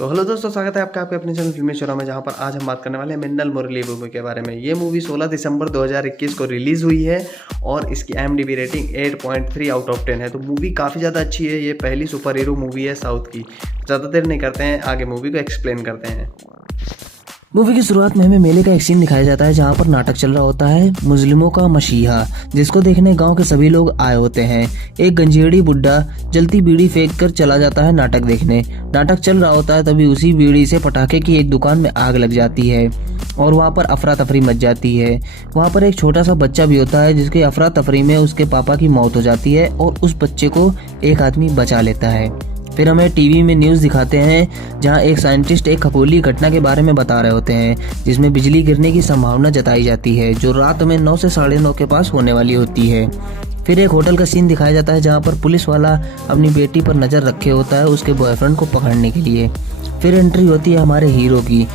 तो हेलो दोस्तों, स्वागत है आपका आपके अपने चैनल फिल्मी चौरा में, जहां पर आज हम बात करने वाले हैं मिन्नल मुरली मूवी के बारे में। ये मूवी 16 दिसंबर 2021 को रिलीज़ हुई है और इसकी IMDb रेटिंग 8.3 आउट ऑफ 10 है। तो मूवी काफ़ी ज़्यादा अच्छी है। ये पहली सुपर हीरो मूवी है साउथ की। ज़्यादा देर नहीं करते हैं, आगे मूवी को एक्सप्लेन करते हैं। मूवी की शुरुआत में हमें मेले का एक सीन दिखाया जाता है जहाँ पर नाटक चल रहा होता है मुस्लिमों का मसीहा, जिसको देखने गांव के सभी लोग आए होते हैं। एक गंजेड़ी बुड्ढा जलती बीड़ी फेंक कर चला जाता है नाटक देखने। नाटक चल रहा होता है, तभी उसी बीड़ी से पटाखे की एक दुकान में आग लग जाती है और वहाँ पर अफरा तफरी मच जाती है। वहाँ पर एक छोटा सा बच्चा भी होता है जिसके अफरा तफरी में उसके पापा की मौत हो जाती है और उस बच्चे को एक आदमी बचा लेता है। फिर हमें टीवी में न्यूज़ दिखाते हैं जहां एक साइंटिस्ट एक खगोलीय घटना के बारे में बता रहे होते हैं जिसमें बिजली गिरने की संभावना जताई जाती है, जो रात में 9 से 9:30 के पास होने वाली होती है। फिर एक होटल का सीन दिखाया जाता है जहां पर पुलिस वाला अपनी बेटी पर नज़र रखे होता है उसके बॉयफ्रेंड को पकड़ने के लिए। फिर एंट्री होती है हमारे हीरो की,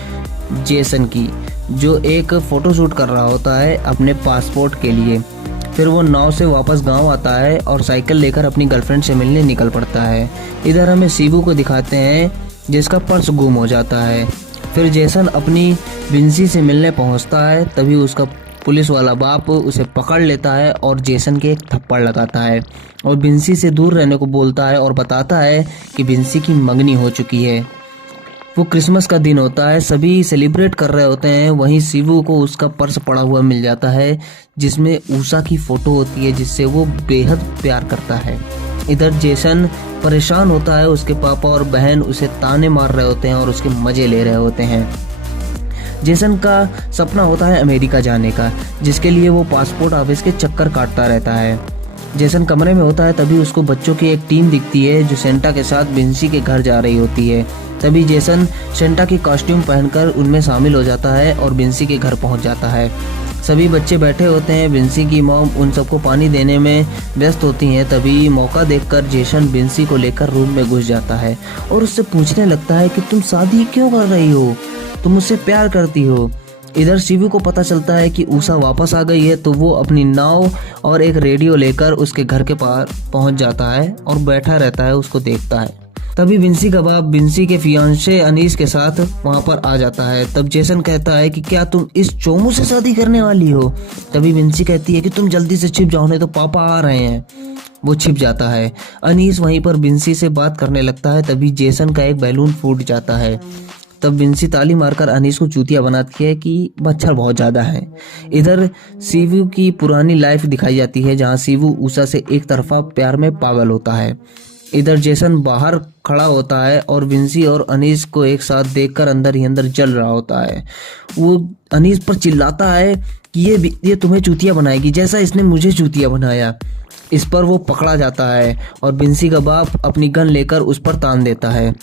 जेसन की, जो एक फ़ोटोशूट कर रहा होता है अपने पासपोर्ट के लिए। फिर वो नाव से वापस गांव आता है और साइकिल लेकर अपनी गर्लफ्रेंड से मिलने निकल पड़ता है। इधर हमें शिवू को दिखाते हैं जिसका पर्स गुम हो जाता है। फिर जेसन अपनी विंसी से मिलने पहुंचता है, तभी उसका पुलिस वाला बाप उसे पकड़ लेता है और जेसन के एक थप्पड़ लगाता है और विंसी से दूर रहने को बोलता है और बताता है कि विंसी की मंगनी हो चुकी है। वो क्रिसमस का दिन होता है, सभी सेलिब्रेट कर रहे होते हैं। वहीं शिवू को उसका पर्स पड़ा हुआ मिल जाता है जिसमें ऊषा की फोटो होती है जिससे वो बेहद प्यार करता है। इधर जेसन परेशान होता है, उसके पापा और बहन उसे ताने मार रहे होते हैं और उसके मजे ले रहे होते हैं। जेसन का सपना होता है अमेरिका जाने का, जिसके लिए वो पासपोर्ट ऑफिस के चक्कर काटता रहता है। जेसन कमरे में होता है, तभी उसको बच्चों की एक टीम दिखती है जो सेंटा के साथ विंसी के घर जा रही होती है। तभी जेसन सेंटा की कॉस्ट्यूम पहनकर उनमें शामिल हो जाता है और विंसी के घर पहुंच जाता है। सभी बच्चे बैठे होते हैं, विंसी की मॉम उन सबको पानी देने में व्यस्त होती हैं। तभी मौका देखकर जेसन विंसी को लेकर रूम में घुस जाता है और उससे पूछने लगता है कि तुम शादी क्यों कर रही हो, तुम मुझसे प्यार करती हो। इधर शिवू को पता चलता है कि ऊषा वापस आ गई है, तो वो अपनी नाव और एक रेडियो लेकर उसके घर के पास पहुंच जाता है और बैठा रहता है, उसको देखता है। तभी विंसी का बाप विंसी के फियांसे अनीस के साथ वहां पर आ जाता है। तब जेसन कहता है कि क्या तुम इस चोमू से शादी करने वाली हो। तभी विंसी कहती है कि तुम जल्दी से छिप जाओ, नहीं तो पापा आ रहे हैं। वो छिप जाता है। अनीस वहीं पर विंसी से बात करने लगता है, तभी जेसन का एक बैलून फूट जाता है। तब विंसी ताली मारकर अनीस को चूतिया बनाती है कि मच्छर बहुत ज्यादा है। इधर शिवू की पुरानी लाइफ दिखाई जाती है जहां शिवू ऊषा से एक तरफा प्यार में पागल होता है। इधर जेसन बाहर खड़ा होता है और विंसी और अनीस को एक साथ देखकर अंदर ही अंदर जल रहा होता है। वो अनीस पर चिल्लाता है कि ये तुम्हें चूतिया बनाएगी जैसा इसने मुझे चूतिया बनाया। इस पर वो पकड़ा जाता है और विंसी का बाप अपनी गन लेकर उस पर तान देता है।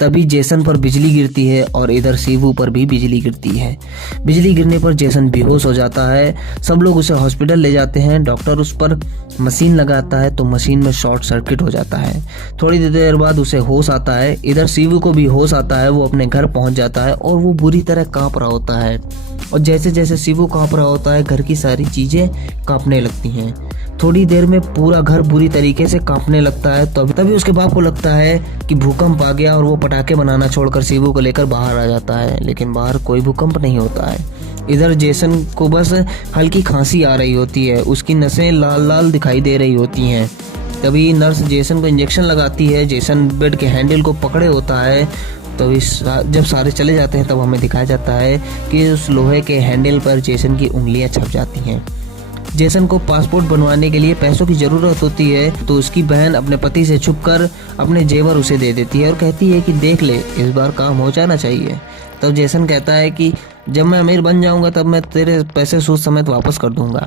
तभी जेसन पर बिजली गिरती है और इधर शिवू पर भी बिजली गिरती है। बिजली गिरने पर जेसन बेहोश हो जाता है। सब लोग उसे हॉस्पिटल ले जाते हैं। डॉक्टर उस पर मशीन लगाता है तो मशीन में शॉर्ट सर्किट हो जाता है। थोड़ी देर बाद उसे होश आता है। इधर शिवू को भी होश आता है। वो अपने घर पहुंच जाता है और वो बुरी तरह कांप रहा होता है और जैसे जैसे शिवू कांप रहा होता है घर की सारी चीजें कांपने लगती हैं। थोड़ी देर में पूरा घर बुरी तरीके से कांपने लगता है। तो तभी उसके बाप को लगता है कि भूकंप आ गया और वो पटाखे बनाना छोड़कर शिवू को लेकर बाहर आ जाता है, लेकिन बाहर कोई भूकंप नहीं होता है। इधर जेसन को बस हल्की खांसी आ रही होती है, उसकी नसें लाल लाल दिखाई दे रही होती हैं। तभी नर्स जेसन को इंजेक्शन लगाती है। जेसन बेड के हैंडल को पकड़े होता है। तो जब सारे चले जाते हैं तब हमें दिखाया जाता है कि उस लोहे के हैंडल पर जेसन की उंगलियां छप जाती हैं। जेसन को पासपोर्ट बनवाने के लिए पैसों की ज़रूरत होती है, तो उसकी बहन अपने पति से छुपकर अपने जेवर उसे दे देती है और कहती है कि देख ले, इस बार काम हो जाना चाहिए। तब जेसन कहता है कि जब मैं अमीर बन जाऊंगा तब मैं तेरे पैसे सूद समेत वापस कर दूंगा।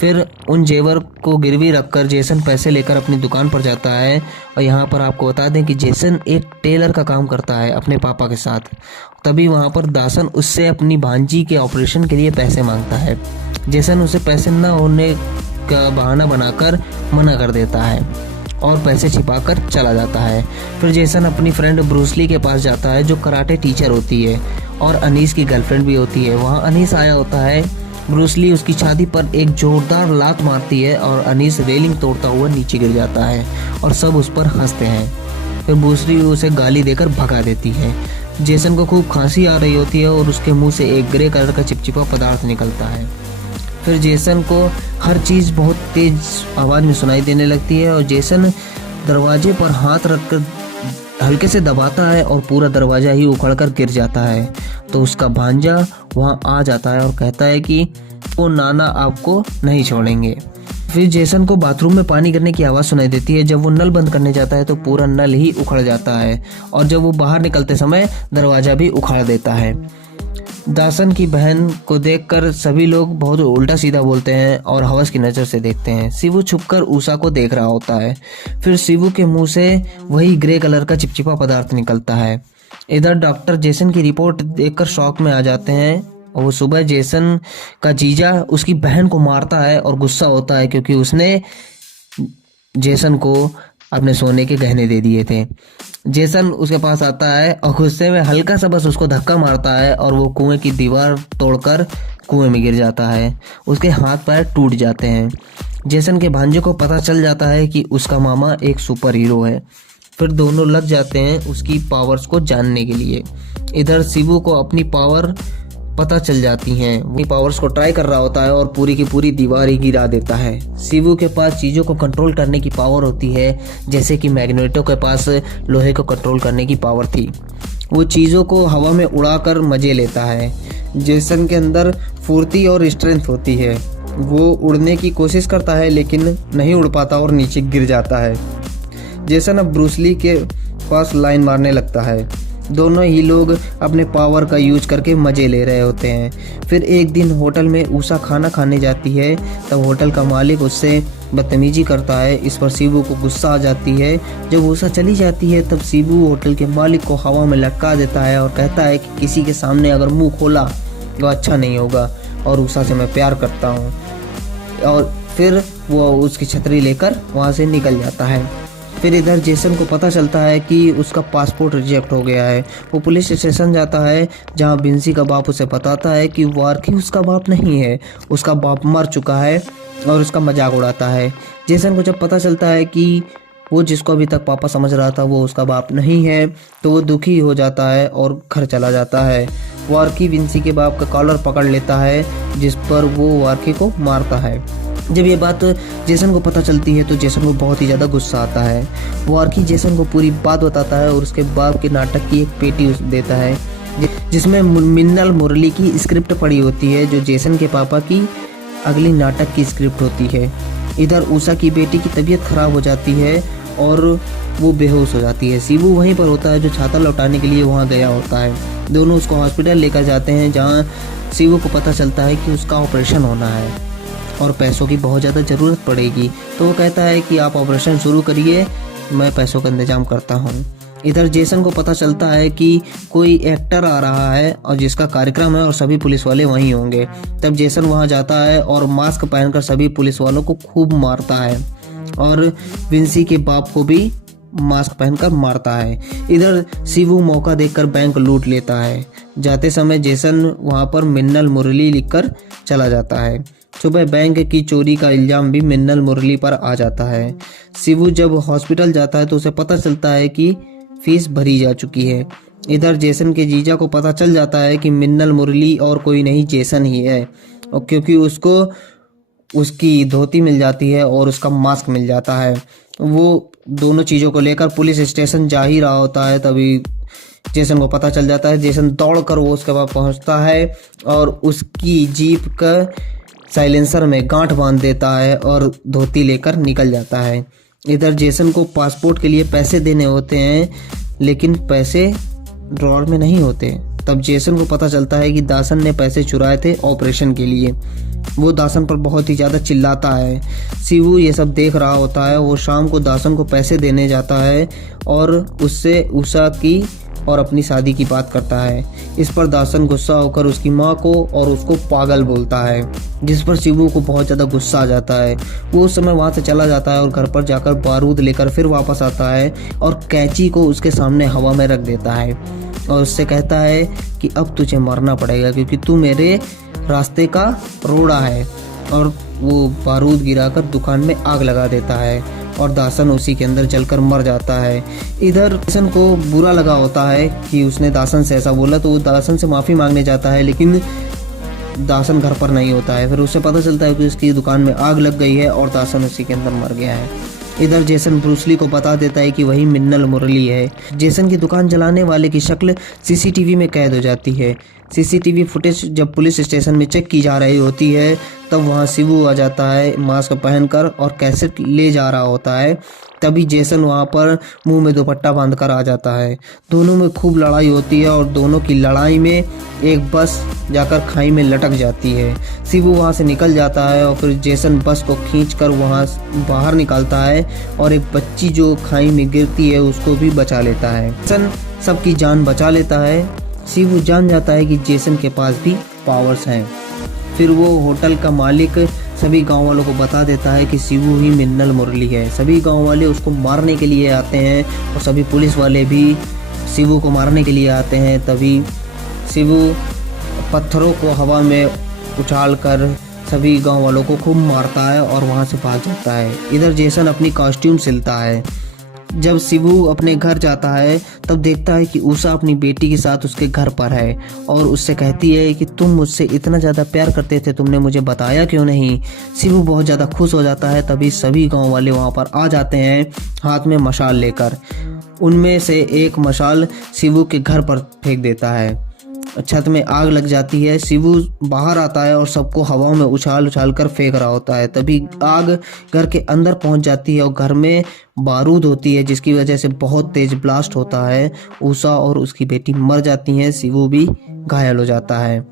फिर उन जेवर को गिरवी रखकर जेसन पैसे लेकर अपनी दुकान पर जाता है। और यहाँ पर आपको बता दें कि जेसन एक टेलर का काम करता है अपने पापा के साथ। तभी वहाँ पर दासन उससे अपनी भांजी के ऑपरेशन के लिए पैसे मांगता है। जेसन उसे पैसे न होने का बहाना बनाकर मना कर देता है और पैसे छिपाकर चला जाता है। फिर जेसन अपनी फ्रेंड ब्रूसली के पास जाता है जो कराटे टीचर होती है और अनीस की गर्लफ्रेंड भी होती है। वहाँ अनीस आया होता है। ब्रूसली उसकी छाती पर एक जोरदार लात मारती है और अनीस रेलिंग तोड़ता हुआ नीचे गिर जाता है और सब उस पर हंसते हैं। फिर ब्रूसली उसे गाली देकर भगा देती है। जेसन को खूब खांसी आ रही होती है और उसके मुंह से एक ग्रे कलर का चिपचिपा पदार्थ निकलता है। फिर जेसन को हर चीज़ बहुत तेज आवाज़ में सुनाई देने लगती है और जेसन दरवाजे पर हाथ रखकर हल्के से दबाता है और पूरा दरवाज़ा ही उखड़कर गिर जाता है। तो उसका भांजा वहाँ आ जाता है और कहता है कि वो नाना आपको नहीं छोड़ेंगे। फिर जेसन को बाथरूम में पानी गिरने की आवाज़ सुनाई देती है। जब वो नल बंद करने जाता है तो पूरा नल ही उखड़ जाता है और जब वो बाहर निकलते समय दरवाज़ा भी उखाड़ देता है। दासन की बहन को देखकर सभी लोग बहुत उल्टा सीधा बोलते हैं और हवस की नज़र से देखते हैं। शिवू छुपकर उषा को देख रहा होता है। फिर शिवू के मुंह से वही ग्रे कलर का चिपचिपा पदार्थ निकलता है। इधर डॉक्टर जेसन की रिपोर्ट देखकर शॉक में आ जाते हैं और वो सुबह जेसन का जीजा उसकी बहन को मारता है और गुस्सा होता है क्योंकि उसने जेसन को अपने सोने के गहने दे दिए थे। जेसन उसके पास आता है और गुस्से में हल्का सा बस उसको धक्का मारता है और वो कुएं की दीवार तोड़कर कुएं में गिर जाता है। उसके हाथ पैर टूट जाते हैं। जेसन के भांजे को पता चल जाता है कि उसका मामा एक सुपर हीरो है। फिर दोनों लग जाते हैं उसकी पावर्स को जानने के लिए। इधर शिवू को अपनी पावर पता चल जाती हैं। वो पावर्स को ट्राई कर रहा होता है और पूरी की पूरी दीवार ही गिरा देता है। शिवू के पास चीज़ों को कंट्रोल करने की पावर होती है, जैसे कि मैग्नेटो के पास लोहे को कंट्रोल करने की पावर थी। वो चीज़ों को हवा में उड़ाकर मज़े लेता है। जेसन के अंदर फुर्ती और स्ट्रेंथ होती है। वो उड़ने की कोशिश करता है लेकिन नहीं उड़ पाता और नीचे गिर जाता है। जेसन अब ब्रूस ली के पास लाइन मारने लगता है। दोनों ही लोग अपने पावर का यूज करके मज़े ले रहे होते हैं। फिर एक दिन होटल में उषा खाना खाने जाती है। तब होटल का मालिक उससे बदतमीजी करता है। इस पर शिवू को गुस्सा आ जाती है। जब उषा चली जाती है तब शिवू होटल के मालिक को हवा में लटका देता है और कहता है कि किसी के सामने अगर मुंह खोला तो अच्छा नहीं होगा और उषा से मैं प्यार करता हूँ। और फिर वो उसकी छतरी लेकर वहाँ से निकल जाता है। फिर इधर जेसन को पता चलता है कि उसका पासपोर्ट रिजेक्ट हो गया है। वो पुलिस स्टेशन जाता है जहाँ विंसी का बाप उसे बताता है कि वार्की उसका बाप नहीं है, उसका बाप मर चुका है और उसका मजाक उड़ाता है। जेसन को जब पता चलता है कि वो जिसको अभी तक पापा समझ रहा था वो उसका बाप नहीं है तो वो दुखी हो जाता है और घर चला जाता है। वार्की विंसी के बाप का कॉलर पकड़ लेता है जिस पर वो वार्की को मारता है। जब ये बात जेसन को पता चलती है तो जेसन को बहुत ही ज़्यादा गुस्सा आता है। वार्की जेसन को पूरी बात बताता है और उसके बाप के नाटक की एक पेटी देता है जिसमें मिन्नल मुरली की स्क्रिप्ट पड़ी होती है जो जेसन के पापा की अगली नाटक की स्क्रिप्ट होती है। इधर उषा की बेटी की तबीयत खराब हो जाती है और वो बेहोश हो जाती है। शिवू वहीं पर होता है जो छाता लौटाने के लिए वहाँ गया होता है। दोनों उसको हॉस्पिटल लेकर जाते हैं जहाँ शिवू को पता चलता है कि उसका ऑपरेशन होना है और पैसों की बहुत ज़्यादा ज़रूरत पड़ेगी। तो वो कहता है कि आप ऑपरेशन शुरू करिए, मैं पैसों का इंतज़ाम करता हूँ। इधर जेसन को पता चलता है कि कोई एक्टर आ रहा है और जिसका कार्यक्रम है और सभी पुलिस वाले वहीं होंगे। तब जेसन वहाँ जाता है और मास्क पहनकर सभी पुलिस वालों को खूब मारता है और विंसी के बाप को भी मास्क पहनकर मारता है। इधर शिवू मौका देखकर बैंक लूट लेता है। जाते समय जेसन वहाँ पर मिन्नल मुरली लिखकर चला जाता है। सुबह बैंक की चोरी का इल्ज़ाम भी मिन्नल मुरली पर आ जाता है। शिवू जब हॉस्पिटल जाता है तो उसे पता चलता है कि फीस भरी जा चुकी है। इधर जेसन के जीजा को पता चल जाता है कि मिन्नल मुरली और कोई नहीं जेसन ही है और क्योंकि उसको उसकी धोती मिल जाती है और उसका मास्क मिल जाता है। वो दोनों चीज़ों को लेकर पुलिस स्टेशन जा ही रहा होता है तभी जेसन को पता चल जाता है। जेसन दौड़कर वो उसके पास पहुंचता है और उसकी जीप का साइलेंसर में गांठ बांध देता है और धोती लेकर निकल जाता है। इधर जेसन को पासपोर्ट के लिए पैसे देने होते हैं लेकिन पैसे ड्रॉर में नहीं होते। तब जेसन को पता चलता है कि दासन ने पैसे चुराए थे ऑपरेशन के लिए। वो दासन पर बहुत ही ज़्यादा चिल्लाता है। शिवू ये सब देख रहा होता है। वो शाम को दासन को पैसे देने जाता है और उससे उषा की और अपनी शादी की बात करता है। इस पर दासन गुस्सा होकर उसकी माँ को और उसको पागल बोलता है जिस पर शिवू को बहुत ज़्यादा गुस्सा आ जाता है। वो उस समय वहाँ से चला जाता है और घर पर जाकर बारूद लेकर फिर वापस आता है और कैंची को उसके सामने हवा में रख देता है और उससे कहता है कि अब तुझे मरना पड़ेगा क्योंकि तू मेरे रास्ते का रोड़ा है। और वो बारूद गिराकर दुकान में आग लगा देता है और दासन उसी के अंदर जलकर मर जाता है। इधर जेसन को बुरा लगा होता है कि उसने दासन से ऐसा बोला, तो वो दासन से माफ़ी मांगने जाता है, लेकिन दासन घर पर नहीं होता है। फिर उसे पता चलता है कि उसकी दुकान में आग लग गई है और दासन उसी के अंदर मर गया है। इधर जेसन ब्रूस ली को बता देता है कि वही मिन्नल मुरली है। जेसन की दुकान जलाने वाले की शक्ल सीसीटीवी में कैद हो जाती है। सीसीटीवी फुटेज जब पुलिस स्टेशन में चेक की जा रही होती है तब वहाँ शिवू आ जाता है मास्क पहनकर और कैसेट ले जा रहा होता है। तभी जेसन वहाँ पर मुंह में दुपट्टा बांधकर आ जाता है। दोनों में खूब लड़ाई होती है और दोनों की लड़ाई में एक बस जाकर खाई में लटक जाती है। शिवू वहाँ से निकल जाता है और फिर जेसन बस को खींचकर वहाँ बाहर निकालता है और एक बच्ची जो खाई में गिरती है उसको भी बचा लेता है। जेसन सबकी जान बचा लेता है। शिवू जान जाता है कि जेसन के पास भी पावर्स हैं। फिर वो होटल का मालिक सभी गांव वालों को बता देता है कि शिवू ही मिन्नल मुरली है। सभी गांव वाले उसको मारने के लिए आते हैं और सभी पुलिस वाले भी शिवू को मारने के लिए आते हैं। तभी शिवू पत्थरों को हवा में उछालकर सभी गांव वालों को खूब मारता है और वहां से भाग जाता है। इधर जेसन अपनी कॉस्ट्यूम सिलता है। जब शिवू अपने घर जाता है तब देखता है कि उषा अपनी बेटी के साथ उसके घर पर है और उससे कहती है कि तुम मुझसे इतना ज़्यादा प्यार करते थे, तुमने मुझे बताया क्यों नहीं। शिवू बहुत ज़्यादा खुश हो जाता है। तभी सभी गांव वाले वहां पर आ जाते हैं हाथ में मशाल लेकर। उनमें से एक मशाल शिवू के घर पर फेंक देता है। छत में आग लग जाती है। शिवू बाहर आता है और सबको हवाओं में उछाल उछाल कर फेंक रहा होता है। तभी आग घर के अंदर पहुंच जाती है और घर में बारूद होती है जिसकी वजह से बहुत तेज ब्लास्ट होता है। उषा और उसकी बेटी मर जाती हैं। शिवू भी घायल हो जाता है।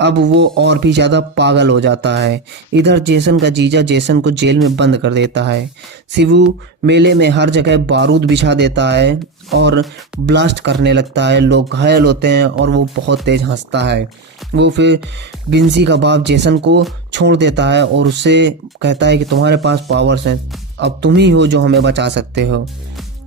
अब वो और भी ज़्यादा पागल हो जाता है। इधर जेसन का जीजा जेसन को जेल में बंद कर देता है। शिवू मेले में हर जगह बारूद बिछा देता है और ब्लास्ट करने लगता है। लोग घायल होते हैं और वो बहुत तेज हंसता है। वो फिर बिंसी का बाप जेसन को छोड़ देता है और उससे कहता है कि तुम्हारे पास पावर्स हैं, अब तुम ही हो जो हमें बचा सकते हो।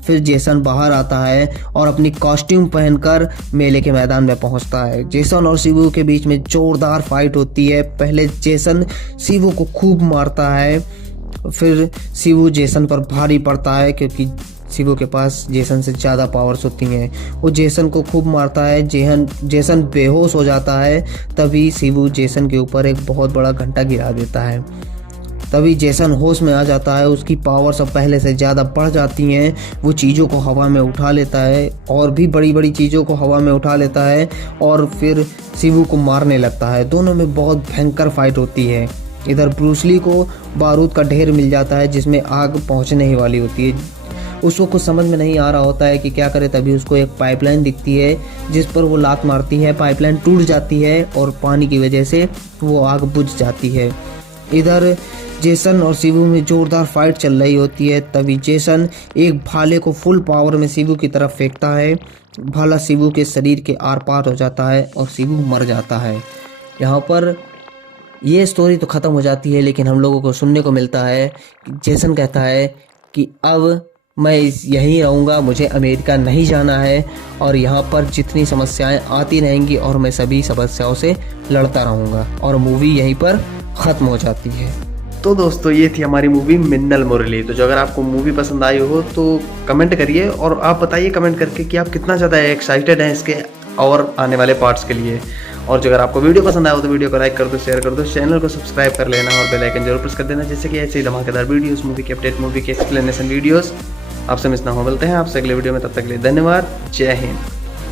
फिर जेसन बाहर आता है और अपनी कॉस्ट्यूम पहनकर मेले के मैदान में पहुंचता है। जेसन और शिवू के बीच में जोरदार फाइट होती है। पहले जेसन शिवू को खूब मारता है, फिर शिवू जेसन पर भारी पड़ता है क्योंकि शिवू के पास जेसन से ज़्यादा पावर्स होती हैं। वो जेसन को खूब मारता है। जेसन बेहोश हो जाता है। तभी शिवू जेसन के ऊपर एक बहुत बड़ा घंटा गिरा देता है। तभी जेसन होश में आ जाता है। उसकी पावर सब पहले से ज़्यादा बढ़ जाती हैं। वो चीज़ों को हवा में उठा लेता है और भी बड़ी बड़ी चीज़ों को हवा में उठा लेता है और फिर शिवू को मारने लगता है। दोनों में बहुत भयंकर फाइट होती है। इधर ब्रूस ली को बारूद का ढेर मिल जाता है जिसमें आग पहुंचने ही वाली होती है। उसको कुछ समझ में नहीं आ रहा होता है कि क्या करे। तभी उसको एक पाइपलाइन दिखती है जिस पर वो लात मारती है। पाइपलाइन टूट जाती है और पानी की वजह से वो आग बुझ जाती है। इधर जेसन और शिवू में जोरदार फाइट चल रही होती है। तभी जेसन एक भाले को फुल पावर में शिवू की तरफ फेंकता है। भाला शिवू के शरीर के आर पार हो जाता है और शिवू मर जाता है। यहाँ पर ये स्टोरी तो ख़त्म हो जाती है, लेकिन हम लोगों को सुनने को मिलता है कि जेसन कहता है कि अब मैं यहीं रहूँगा, मुझे अमेरिका नहीं जाना है और यहाँ पर जितनी समस्याएं आती रहेंगी और मैं सभी समस्याओं से लड़ता रहूँगा। और मूवी यहीं पर ख़त्म हो जाती है। तो दोस्तों ये थी हमारी मूवी मिन्नल मुरली। तो जो अगर आपको मूवी पसंद आई हो तो कमेंट करिए और आप बताइए कमेंट करके कि आप कितना ज़्यादा एक्साइटेड हैं इसके और आने वाले पार्ट्स के लिए। और जो अगर आपको वीडियो पसंद आया हो तो वीडियो को लाइक कर दो, शेयर कर दो, चैनल को सब्सक्राइब कर लेना और बेल आइकन जरूर प्रेस कर देना, जिससे कि ऐसे ही धमाकेदार वीडियोस, मूवी के अपडेट, मूवी के एक्सप्लेनेशन वीडियोस आपसे मिस ना हो। मिलते हैं आपसे अगले वीडियो में, तब तक के लिए धन्यवाद। जय हिंद।